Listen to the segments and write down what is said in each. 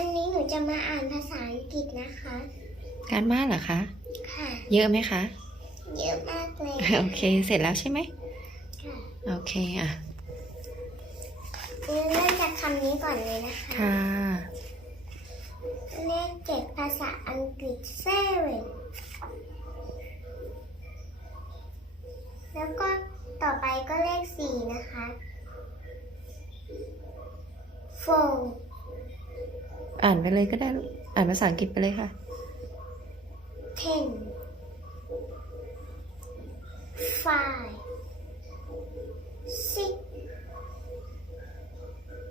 อันนี้หนูจะมาอ่านภาษาอังกฤษนะคะ การบ้านเหรอคะ ค่ะ เยอะไหมคะ เยอะมากเลยโอเค เสร็จแล้วใช่ไหมค่ะ โอเคอะเริ่มจากคำนี้ก่อนเลยนะคะ ค่ะ เลขเจ็ดภาษาอังกฤษ seven แล้วก็ต่อไปก็เลขสี่นะคะ four อ่านไปเลยก็ได้ลูกอ่านภาษาอังกฤษไปเลยค่ะ ten five six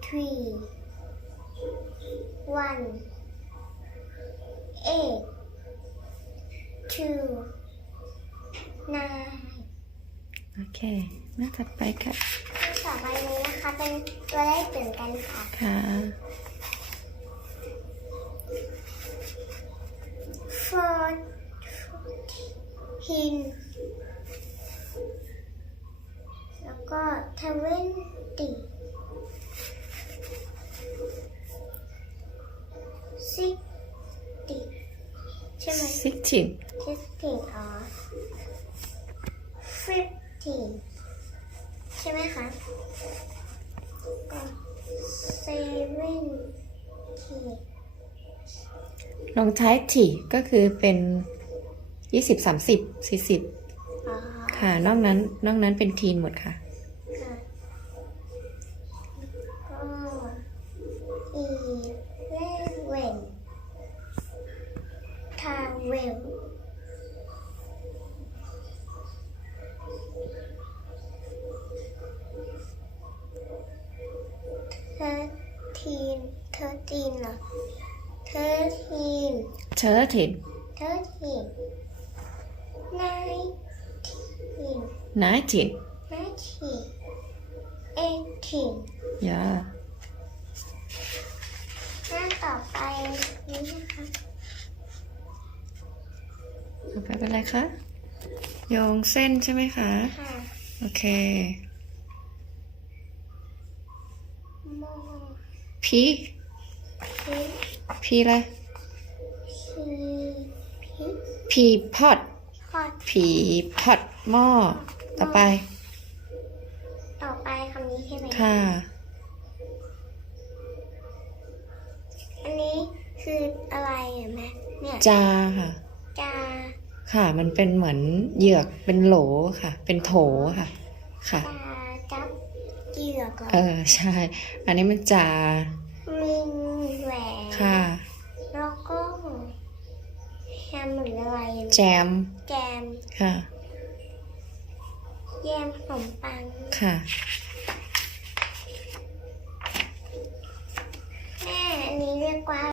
three one eight two nine โอเค หน้าถัดไปค่ะข้อต่อไปเลยนะคะ เป็นตัวเลขเหมือนกันค่ะ ค่ะ fourteen แล้วก็ twenty sixty ใช่ไหม sixteen sixteen อ๋อ fifteen ใช่ไหมคะก็ seventeen ลงท้ายถี่ก็คือเป็น ยี่สิบสามสิบสี่สิบอ๋อค่ะ นอกนั้นนอกนั้นเป็นทีนหมดค่ะ ค่ะก็อีเวนทาเวลเธอทีนเธอทีนเหรอเธอทีน thirteen เธอทีนนายทีน nineteen นายทีนเอทีน yeah หน้าต่อไปนี้นะคะต่อไปเป็นอะไรคะ โยงเส้นใช่ไหมคะ ค่ะโอเค โมพีพิพีอะไรชีพิพีพอ ดพอดผีพอดหม้อต่อไป ต่อไปคำนี้ใช่ไหมค่ะ อันนี้คืออะไรอะแม่เนี่ยจาค่ะ จา ค่ะ มันเป็นเหมือนเหยือกเป็นโหลค่ะ เป็นโถค่ะ ค่ะ จาจับเกี่ยวกับเออใช่ อันนี้มันจา มินแหวนค่ะแล้วก็แฮ มหรืออะไรแจม แจมค่ะ แยมขนมปัง ค่ะ แม่อันนี้เรียกว่า